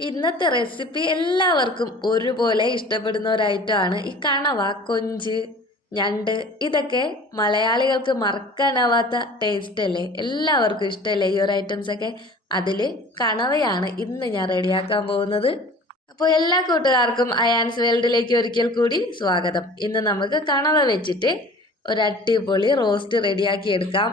ഇന്നത്തെ റെസിപ്പി എല്ലാവർക്കും ഒരുപോലെ ഇഷ്ടപ്പെടുന്ന ഒരു ഐറ്റമാണ് ഈ കണവ കൊഞ്ച് ഞണ്ട് ഇതൊക്കെ മലയാളികൾക്ക് മറക്കാനാവാത്ത ടേസ്റ്റ് അല്ലേ? എല്ലാവർക്കും ഇഷ്ടമല്ലേ ഈ ഒരു ഐറ്റംസ് ഒക്കെ? അതിൽ കണവയാണ് ഇന്ന് ഞാൻ റെഡിയാക്കാൻ പോകുന്നത്. അപ്പോൾ എല്ലാ കൂട്ടുകാർക്കും അയാൻസ് വേൾഡിലേക്ക് ഒരിക്കൽ കൂടി സ്വാഗതം. ഇന്ന് നമുക്ക് കണവ വെച്ചിട്ട് ഒരു അടിപൊളി റോസ്റ്റ് റെഡിയാക്കി എടുക്കാം.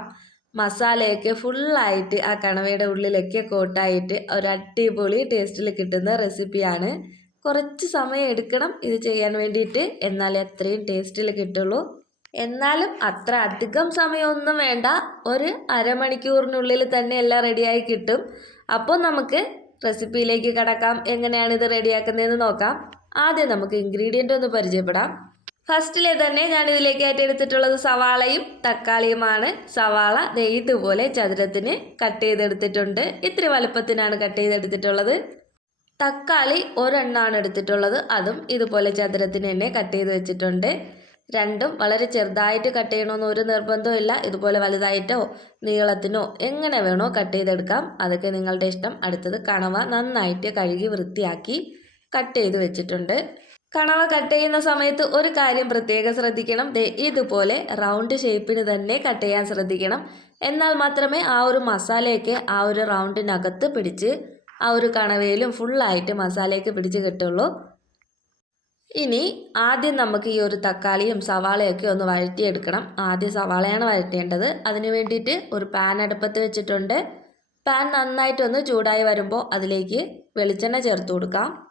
മസാലയൊക്കെ ഫുള്ളായിട്ട് ആ കണവയുടെ ഉള്ളിലൊക്കെ കോട്ടായിട്ട് ഒരു അടിപൊളി ടേസ്റ്റിൽ കിട്ടുന്ന റെസിപ്പിയാണ് കുറച്ച് സമയം എടുക്കണം ഇത് ചെയ്യാൻ വേണ്ടിയിട്ട്. എന്നാലേ അത്രയും ടേസ്റ്റിൽ കിട്ടുള്ളൂ. എന്നാലും അത്ര അധികം സമയമൊന്നും വേണ്ട. ഒരു അരമണിക്കൂറിനുള്ളിൽ തന്നെ എല്ലാം റെഡിയായി കിട്ടും. അപ്പോൾ നമുക്ക് റെസിപ്പിയിലേക്ക് കടക്കാം. എങ്ങനെയാണ് ഇത് റെഡിയാക്കുന്നതെന്ന് നോക്കാം. ആദ്യം നമുക്ക് ഇൻഗ്രീഡിയന്റ് ഒന്ന് പരിചയപ്പെടാം. ഫസ്റ്റിലെ തന്നെ ഞാൻ ഇതിലേക്ക് ഏറ്റെടുത്തിട്ടുള്ളത് സവാളയും തക്കാളിയുമാണ്. സവാള ദേ ഇതുപോലെ ചതുരത്തിന് കട്ട് ചെയ്തെടുത്തിട്ടുണ്ട്. ഇത്ര വലുപ്പത്തിനാണ് കട്ട് ചെയ്തെടുത്തിട്ടുള്ളത്. തക്കാളി ഒരെണ്ണമാണ് എടുത്തിട്ടുള്ളത്. അതും ഇതുപോലെ ചതുരത്തിന് തന്നെ കട്ട് ചെയ്ത് വെച്ചിട്ടുണ്ട്. രണ്ടും വളരെ ചെറുതായിട്ട് കട്ട് ചെയ്യണമെന്ന് ഒരു നിർബന്ധവും ഇല്ല. ഇതുപോലെ വലുതായിട്ടോ നീളത്തിനോ എങ്ങനെ വേണോ കട്ട് ചെയ്തെടുക്കാം. അതൊക്കെ നിങ്ങളുടെ ഇഷ്ടം. അടുത്തത് കണവ നന്നായിട്ട് കഴുകി വൃത്തിയാക്കി കട്ട് ചെയ്ത് വെച്ചിട്ടുണ്ട്. കണവ കട്ട് ചെയ്യുന്ന സമയത്ത് ഒരു കാര്യം പ്രത്യേകം ശ്രദ്ധിക്കണം. ദേ ഇതുപോലെ റൗണ്ട് ഷേപ്പിന് തന്നെ കട്ട് ചെയ്യാൻ ശ്രദ്ധിക്കണം. എന്നാൽ മാത്രമേ ആ ഒരു മസാലയൊക്കെ ആ ഒരു റൗണ്ടിനകത്ത് പിടിച്ച് ആ ഒരു കണവയിലും ഫുള്ളായിട്ട് മസാലയൊക്കെ പിടിച്ച് കിട്ടുള്ളൂ. ഇനി ആദ്യം നമുക്ക് ഈ ഒരു തക്കാളിയും സവാളയൊക്കെ ഒന്ന് വഴറ്റിയെടുക്കണം. ആദ്യം സവാളയാണ് വഴറ്റേണ്ടത്. അതിന് വേണ്ടിയിട്ട് ഒരു പാൻ അടുപ്പത്ത് വെച്ചിട്ടുണ്ട്. പാൻ നന്നായിട്ടൊന്ന് ചൂടായി വരുമ്പോൾ അതിലേക്ക് വെളിച്ചെണ്ണ ചേർത്ത് കൊടുക്കാം.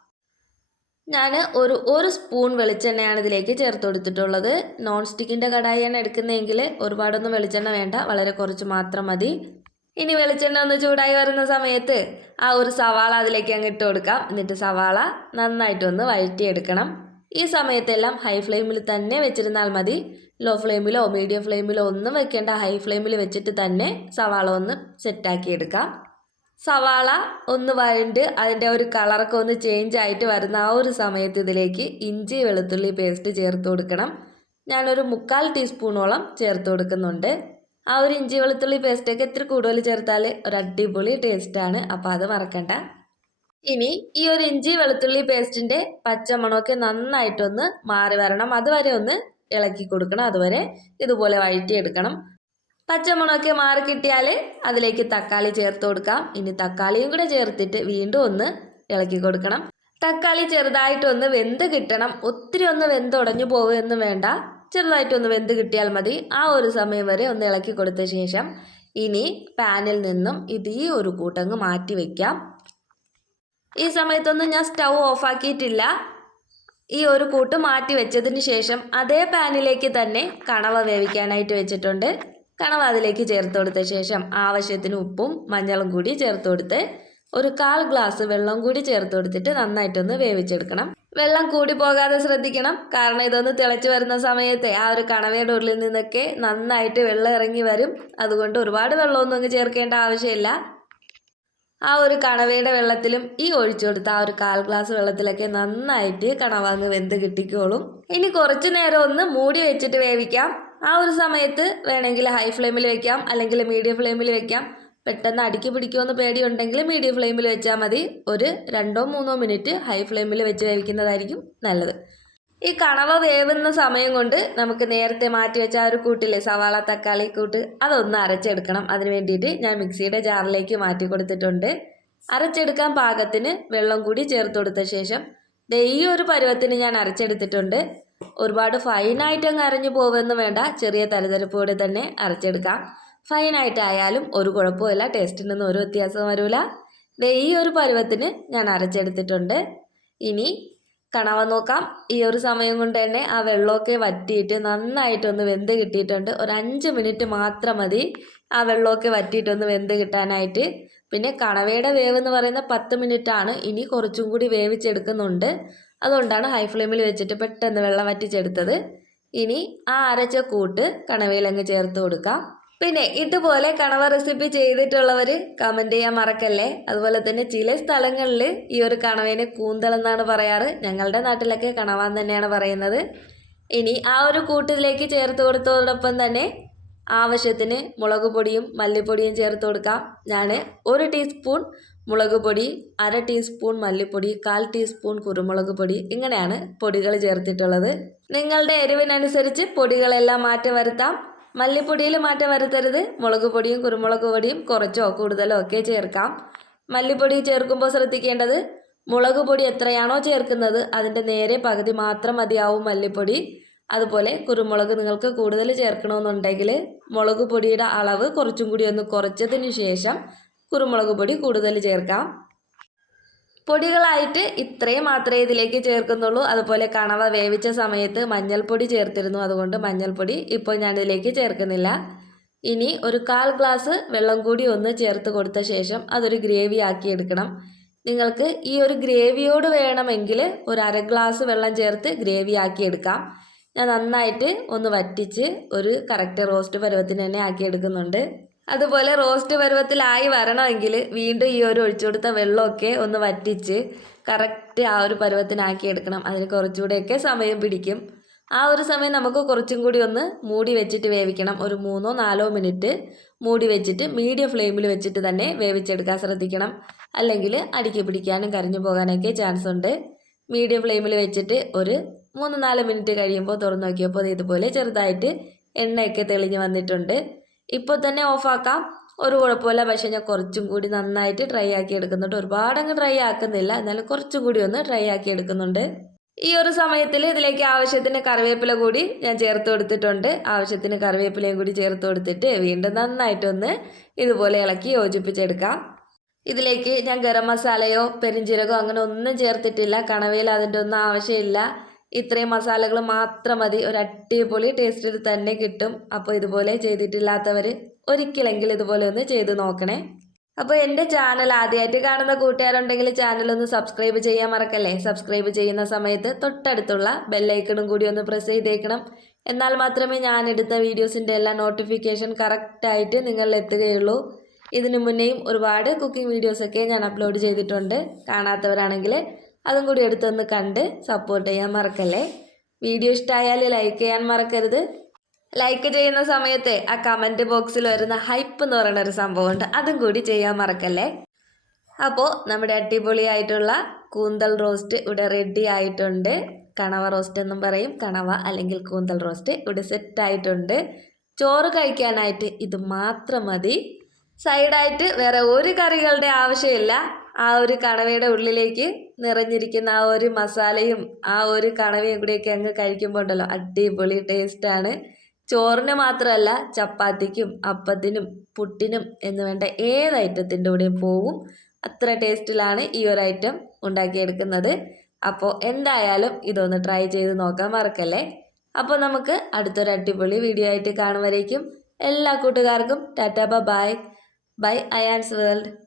ഞാൻ ഒരു ഒരു സ്പൂൺ വെളിച്ചെണ്ണയാണ് ഇതിലേക്ക് ചേർത്ത് കൊടുത്തിട്ടുള്ളത് നോൺ സ്റ്റിക്കിന്റെ കടായിയാണ് എടുക്കുന്നതെങ്കിൽ ഒരുപാടൊന്നും വെളിച്ചെണ്ണ വേണ്ട വളരെ കുറച്ച് മാത്രം മതി. ഇനി വെളിച്ചെണ്ണ ഒന്ന് ചൂടായി വരുന്ന സമയത്ത് ആ ഒരു സവാള അതിലേക്ക് അങ്ങ് ഇട്ട് കൊടുക്കാം. എന്നിട്ട് സവാള നന്നായിട്ടൊന്ന് വഴറ്റിയെടുക്കണം. ഈ സമയത്തെല്ലാം ഹൈ ഫ്ലെയിമിൽ തന്നെ വെച്ചിരുന്നാൽ മതി. ലോ ഫ്ലെയിമിലോ മീഡിയം ഫ്ലെയിമിലോ ഒന്നും വെക്കേണ്ട. ഹൈ ഫ്ലെയിമിൽ വെച്ചിട്ട് തന്നെ സവാള ഒന്ന് സെറ്റാക്കി എടുക്കാം സവാള ഒന്ന് വഴണ്ട് അതിന്റെ ഒരു കളറൊക്കെ ഒന്ന് ചേഞ്ച് ആയിട്ട് വരുന്ന ആ ഒരു സമയത്ത് ഇതിലേക്ക് ഇഞ്ചി വെളുത്തുള്ളി പേസ്റ്റ് ചേർത്ത് കൊടുക്കണം. ഞാനൊരു മുക്കാൽ ടീസ്പൂണോളം ചേർത്ത് കൊടുക്കുന്നുണ്ട്. ആ ഒരു ഇഞ്ചി വെളുത്തുള്ളി പേസ്റ്റൊക്കെ ഇത്തിരി കൂടുതൽ ചേർത്താൽ ഒരു അടിപൊളി ടേസ്റ്റാണ് അപ്പോൾ അത് മറക്കണ്ട. ഇനി ഈ ഒരു ഇഞ്ചി വെളുത്തുള്ളി പേസ്റ്റിന്റെ പച്ചമണമൊക്കെ നന്നായിട്ടൊന്ന് മാറി വരണം. അതുവരെ ഒന്ന് ഇളക്കി കൊടുക്കണം. അതുവരെ ഇതുപോലെ വഴറ്റിയെടുക്കണം. പച്ചമുളകൊക്കെ മാറി കിട്ടിയാൽ അതിലേക്ക് തക്കാളി ചേർത്ത് കൊടുക്കാം. ഇനി തക്കാളിയും കൂടെ ചേർത്തിട്ട് വീണ്ടും ഒന്ന് ഇളക്കി കൊടുക്കണം. തക്കാളി ചെറുതായിട്ടൊന്ന് വെന്ത് കിട്ടണം. ഒത്തിരി ഒന്ന് വെന്തുടഞ്ഞു പോകുമെന്നും വേണ്ട. ചെറുതായിട്ടൊന്ന് വെന്ത് കിട്ടിയാൽ മതി. ആ ഒരു സമയം വരെ ഒന്ന് ഇളക്കി കൊടുത്ത ശേഷം ഇനി പാനിൽ നിന്നും ഇത് ഈ ഒരു കൂട്ടങ്ങ് മാറ്റി വയ്ക്കാം ഈ സമയത്തൊന്നും ഞാൻ സ്റ്റൗ ഓഫാക്കിയിട്ടില്ല ഈ ഒരു കൂട്ട് മാറ്റി വെച്ചതിന് ശേഷം അതേ പാനിലേക്ക് തന്നെ കണവ വേവിക്കാനായിട്ട് വെച്ചിട്ടുണ്ട്. കണവ അതിലേക്ക് ചേർത്ത് കൊടുത്ത ശേഷം ആവശ്യത്തിന് ഉപ്പും മഞ്ഞളും കൂടി ചേർത്ത് കൊടുത്ത് ഒരു കാൽ ഗ്ലാസ് വെള്ളം കൂടി ചേർത്ത് കൊടുത്തിട്ട് നന്നായിട്ടൊന്ന് വേവിച്ചെടുക്കണം. വെള്ളം കൂടി പോകാതെ ശ്രദ്ധിക്കണം. കാരണം ഇതൊന്ന് തിളച്ചു വരുന്ന സമയത്തെ ആ ഒരു കണവയുടെ ഉള്ളിൽ നിന്നൊക്കെ നന്നായിട്ട് വെള്ളം ഇറങ്ങി വരും. അതുകൊണ്ട് ഒരുപാട് വെള്ളമൊന്നും അങ്ങ് ചേർക്കേണ്ട ആവശ്യമില്ല. ആ ഒരു കണവയുടെ വെള്ളത്തിലും ഈ ഒഴിച്ചു കൊടുത്ത ആ ഒരു കാൽ ഗ്ലാസ് വെള്ളത്തിലൊക്കെ നന്നായിട്ട് കണവ അങ്ങ് വെന്ത് കിട്ടിക്കോളും. ഇനി കുറച്ചു നേരം ഒന്ന് മൂടി വെച്ചിട്ട് വേവിക്കാം. ആ ഒരു സമയത്ത് വേണമെങ്കിൽ ഹൈ ഫ്ലെയിമിൽ വെക്കാം അല്ലെങ്കിൽ മീഡിയം ഫ്ലെയിമിൽ വെക്കാം. പെട്ടെന്ന് അടുക്കി പിടിക്കുമെന്ന് പേടിയുണ്ടെങ്കിൽ മീഡിയം ഫ്ലെയിമിൽ വെച്ചാൽ മതി. ഒരു രണ്ടോ മൂന്നോ മിനിറ്റ് ഹൈ ഫ്ലെയിമിൽ വെച്ച് വേവിക്കുന്നതായിരിക്കും നല്ലത്. ഈ കണവ വേവുന്ന സമയം കൊണ്ട് നമുക്ക് നേരത്തെ മാറ്റി വെച്ച ആ ഒരു കൂട്ടില്ലേ സവാള തക്കാളി കൂട്ട് അതൊന്ന് അരച്ചെടുക്കണം. അതിന് വേണ്ടിയിട്ട് ഞാൻ മിക്സിയുടെ ജാറിലേക്ക് മാറ്റി കൊടുത്തിട്ടുണ്ട്. അരച്ചെടുക്കാൻ പാകത്തിന് വെള്ളം കൂടി ചേർത്ത് കൊടുത്ത ശേഷം ദൈ ഒരു പരുവത്തിന് ഞാൻ അരച്ചെടുത്തിട്ടുണ്ട്. ഒരുപാട് ഫൈനായിട്ട് അങ്ങ് അരഞ്ഞു പോകുമെന്ന് വേണ്ട ചെറിയ തരിതരിപ്പോടെ തന്നെ അരച്ചെടുക്കാം. ഫൈനായിട്ടായാലും ഒരു കുഴപ്പമില്ല ടേസ്റ്റിനൊന്നും ഒരു വ്യത്യാസം വരില്ല ദേ ഈ ഒരു പരുവത്തിന് ഞാൻ അരച്ചെടുത്തിട്ടുണ്ട്. ഇനി കണവ നോക്കാം. ഈ ഒരു സമയം കൊണ്ട് തന്നെ ആ വെള്ളമൊക്കെ വറ്റിയിട്ട് നന്നായിട്ടൊന്ന് വെന്ത് കിട്ടിയിട്ടുണ്ട്. ഒരു അഞ്ച് മിനിറ്റ് മാത്രം മതി ആ വെള്ളമൊക്കെ വറ്റിയിട്ടൊന്ന് വെന്ത് കിട്ടാനായിട്ട്. പിന്നെ കണവയുടെ വേവ് എന്ന് പറയുന്ന പത്ത് മിനിറ്റാണ് ഇനി കുറച്ചും കൂടി വേവിച്ചെടുക്കുന്നുണ്ട്. അതുകൊണ്ടാണ് ഹൈ ഫ്ലെയിമിൽ വെച്ചിട്ട് പെട്ടെന്ന് വെള്ളം വറ്റിച്ചെടുത്തത്. ഇനി ആ അരച്ച കൂട്ട് കണവയിലങ്ങ് ചേർത്ത് കൊടുക്കാം. പിന്നെ ഇതുപോലെ കണവ റെസിപ്പി ചെയ്തിട്ടുള്ളവർ കമന്റ് ചെയ്യാൻ മറക്കല്ലേ? അതുപോലെ തന്നെ ചില സ്ഥലങ്ങളിൽ ഈ ഒരു കണവേനെ കൂന്തളെന്നാണ് പറയാറ്. ഞങ്ങളുടെ നാട്ടിലൊക്കെ കണവാൻ തന്നെയാണ് പറയുന്നത്. ഇനി ആ ഒരു കൂട്ടിലേക്ക് ചേർത്ത് കൊടുത്തതോടൊപ്പം തന്നെ ആവശ്യത്തിന് മുളക് പൊടിയും മല്ലിപ്പൊടിയും ചേർത്ത് കൊടുക്കാം. ഞാൻ ഒരു ടീസ്പൂൺ മുളക് പൊടി അര ടീസ്പൂൺ മല്ലിപ്പൊടി കാൽ ടീസ്പൂൺ കുരുമുളക് പൊടി ഇങ്ങനെയാണ് പൊടികൾ ചേർത്തിട്ടുള്ളത്. നിങ്ങളുടെ എരിവിനനുസരിച്ച് പൊടികളെല്ലാം മാറ്റം വരുത്താം മല്ലിപ്പൊടിയിൽ മാറ്റം വരുത്തരുത് മുളക് പൊടിയും കുരുമുളക് പൊടിയും കുറച്ചോ കൂടുതലോ ഒക്കെ ചേർക്കാം. മല്ലിപ്പൊടി ചേർക്കുമ്പോൾ ശ്രദ്ധിക്കേണ്ടത് മുളക് പൊടി എത്രയാണോ ചേർക്കുന്നത് അതിന്റെ നേരെ പകുതി മാത്രം മതിയാവും മല്ലിപ്പൊടി. അതുപോലെ കുരുമുളക് നിങ്ങൾക്ക് കൂടുതൽ ചേർക്കണമെന്നുണ്ടെങ്കിൽ മുളക് പൊടിയുടെ അളവ് കുറച്ചും കൂടി ഒന്ന് കുറച്ചതിന് ശേഷം കുരുമുളക് പൊടി കൂടുതൽ ചേർക്കാം. പൊടികളായിട്ട് ഇത്രയും മാത്രമേ ഇതിലേക്ക് ചേർക്കുന്നുള്ളൂ. അതുപോലെ കണവ വേവിച്ച സമയത്ത് മഞ്ഞൾപ്പൊടി ചേർത്തിരുന്നു. അതുകൊണ്ട് മഞ്ഞൾപ്പൊടി ഇപ്പോൾ ഞാനിതിലേക്ക് ചേർക്കുന്നില്ല. ഇനി ഒരു കാൽ ഗ്ലാസ് വെള്ളം കൂടി ഒന്ന് ചേർത്ത് കൊടുത്ത ശേഷം അതൊരു ഗ്രേവി ആക്കി എടുക്കണം. നിങ്ങൾക്ക് ഈ ഒരു ഗ്രേവിയോട് വേണമെങ്കിൽ ഒരു അര ഗ്ലാസ് വെള്ളം ചേർത്ത് ഗ്രേവി ആക്കി എടുക്കാം. ഞാൻ നന്നായിട്ട് ഒന്ന് വറ്റിച്ച് ഒരു കറക്റ്റ് റോസ്റ്റ് പരുവത്തിന് തന്നെ ആക്കി എടുക്കുന്നുണ്ട്. അതുപോലെ റോസ്റ്റ് പരുവത്തിലായി വരണമെങ്കിൽ വീണ്ടും ഈ ഒരു ഒഴിച്ചു കൊടുത്ത വെള്ളമൊക്കെ ഒന്ന് വറ്റിച്ച് കറക്റ്റ് ആ ഒരു പരുവത്തിനാക്കി എടുക്കണം. അതിന് കുറച്ചുകൂടെയൊക്കെ സമയം പിടിക്കും. ആ ഒരു സമയം നമുക്ക് കുറച്ചും കൂടി ഒന്ന് മൂടി വെച്ചിട്ട് വേവിക്കണം. ഒരു മൂന്നോ നാലോ മിനിറ്റ് മൂടി വെച്ചിട്ട് മീഡിയം ഫ്ലെയിമിൽ വെച്ചിട്ട് തന്നെ വേവിച്ചെടുക്കാൻ ശ്രദ്ധിക്കണം. അല്ലെങ്കിൽ അടുക്കി പിടിക്കാനും കരിഞ്ഞു പോകാനൊക്കെ ചാൻസ് ഉണ്ട്. മീഡിയം ഫ്ലെയിമിൽ വെച്ചിട്ട് ഒരു മൂന്ന് നാല് മിനിറ്റ് കഴിയുമ്പോൾ തുറന്നു നോക്കിയപ്പോൾ ഇതുപോലെ ചെറുതായിട്ട് എണ്ണയൊക്കെ തെളിഞ്ഞ് വന്നിട്ടുണ്ട്. ഇപ്പോൾ തന്നെ ഓഫാക്കാം. ഒരു കുഴപ്പമില്ല. പക്ഷേ ഞാൻ കുറച്ചും കൂടി നന്നായിട്ട് ട്രൈ ആക്കി എടുക്കുന്നുണ്ട്. ഒരുപാടങ്ങ് ട്രൈ ആക്കുന്നില്ല. എന്നാലും കുറച്ചും കൂടി ഒന്ന് ട്രൈ ആക്കി എടുക്കുന്നുണ്ട്. ഈ ഒരു സമയത്തിൽ ഇതിലേക്ക് ആവശ്യത്തിന് കറിവേപ്പില കൂടി ഞാൻ ചേർത്ത് കൊടുത്തിട്ടുണ്ട്. ആവശ്യത്തിന് കറിവേപ്പിലയും കൂടി ചേർത്ത് കൊടുത്തിട്ട് വീണ്ടും നന്നായിട്ടൊന്ന് ഇതുപോലെ ഇളക്കി യോജിപ്പിച്ചെടുക്കാം. ഇതിലേക്ക് ഞാൻ ഗരം മസാലയോ പെരിഞ്ചീരകോ അങ്ങനെ ഒന്നും ചേർത്തിട്ടില്ല. കണവയിൽ അതിന്റെ ഒന്നും ആവശ്യമില്ല. ഇത്രയും മസാലകൾ മാത്രം മതി. ഒരു അടിപൊളി ടേസ്റ്റിൽ തന്നെ കിട്ടും. അപ്പോൾ ഇതുപോലെ ചെയ്തിട്ടില്ലാത്തവർ ഒരിക്കലെങ്കിലും ഇതുപോലെ ഒന്ന് ചെയ്ത് നോക്കണേ. അപ്പോൾ എന്റെ ചാനൽ ആദ്യമായിട്ട് കാണുന്ന കൂട്ടുകാരുണ്ടെങ്കിൽ ചാനൽ ഒന്ന് സബ്സ്ക്രൈബ് ചെയ്യാൻ മറക്കല്ലേ? സബ്സ്ക്രൈബ് ചെയ്യുന്ന സമയത്ത് തൊട്ടടുത്തുള്ള ബെല്ലൈക്കണും കൂടി ഒന്ന് പ്രസ് ചെയ്തേക്കണം. എന്നാൽ മാത്രമേ ഞാൻ എടുത്ത വീഡിയോസിന്റെ എല്ലാ നോട്ടിഫിക്കേഷൻ കറക്റ്റായിട്ട് നിങ്ങളിൽ എത്തുകയുള്ളൂ. ഇതിനു മുന്നേയും ഒരുപാട് കുക്കിംഗ് വീഡിയോസൊക്കെ ഞാൻ അപ്ലോഡ് ചെയ്തിട്ടുണ്ട്. കാണാത്തവരാണെങ്കിൽ അതും കൂടി എടുത്തൊന്ന് കണ്ട് സപ്പോർട്ട് ചെയ്യാൻ മറക്കല്ലേ? വീഡിയോ ഇഷ്ടമായാൽ ലൈക്ക് ചെയ്യാൻ മറക്കരുത്. ലൈക്ക് ചെയ്യുന്ന സമയത്തെ ആ കമന്റ് ബോക്സിൽ വരുന്ന ഹൈപ്പ് എന്ന് പറയുന്ന ഒരു സംഭവമുണ്ട് അതും കൂടി ചെയ്യാൻ മറക്കല്ലേ? അപ്പോൾ നമ്മുടെ അടിപൊളിയായിട്ടുള്ള കൂന്തൽ റോസ്റ്റ് ഇവിടെ റെഡി ആയിട്ടുണ്ട്. കണവ റോസ്റ്റ് എന്നും പറയും. കണവ അല്ലെങ്കിൽ കൂന്തൽ റോസ്റ്റ് ഇവിടെ സെറ്റ് ആയിട്ടുണ്ട്. ചോറ് കഴിക്കാനായിട്ട് ഇത് മാത്രം മതി. സൈഡായിട്ട് വേറെ ഒരു കറികളുടെ ആവശ്യമില്ല. ആ ഒരു കണവയുടെ ഉള്ളിലേക്ക് നിറഞ്ഞിരിക്കുന്ന ആ ഒരു മസാലയും ആ ഒരു കണവയും കൂടിയൊക്കെ അങ്ങ് കഴിക്കുമ്പോൾ ഉണ്ടല്ലോ അടിപൊളി ടേസ്റ്റാണ് ചോറിന് മാത്രമല്ല ചപ്പാത്തിക്കും അപ്പത്തിനും പുട്ടിനും എന്ന് വേണ്ട ഏത് ഐറ്റത്തിന്റെ കൂടെയും പോവും. അത്ര ടേസ്റ്റിലാണ് ഈ ഒരു ഐറ്റം ഉണ്ടാക്കിയെടുക്കുന്നത്. അപ്പോൾ എന്തായാലും ഇതൊന്ന് ട്രൈ ചെയ്ത് നോക്കാൻ മറക്കല്ലേ? അപ്പോൾ നമുക്ക് അടുത്തൊരു അടിപൊളി വീഡിയോ ആയിട്ട് കാണുമ്പോഴേക്കും എല്ലാ കൂട്ടുകാർക്കും tata bye bye Ayaan's world.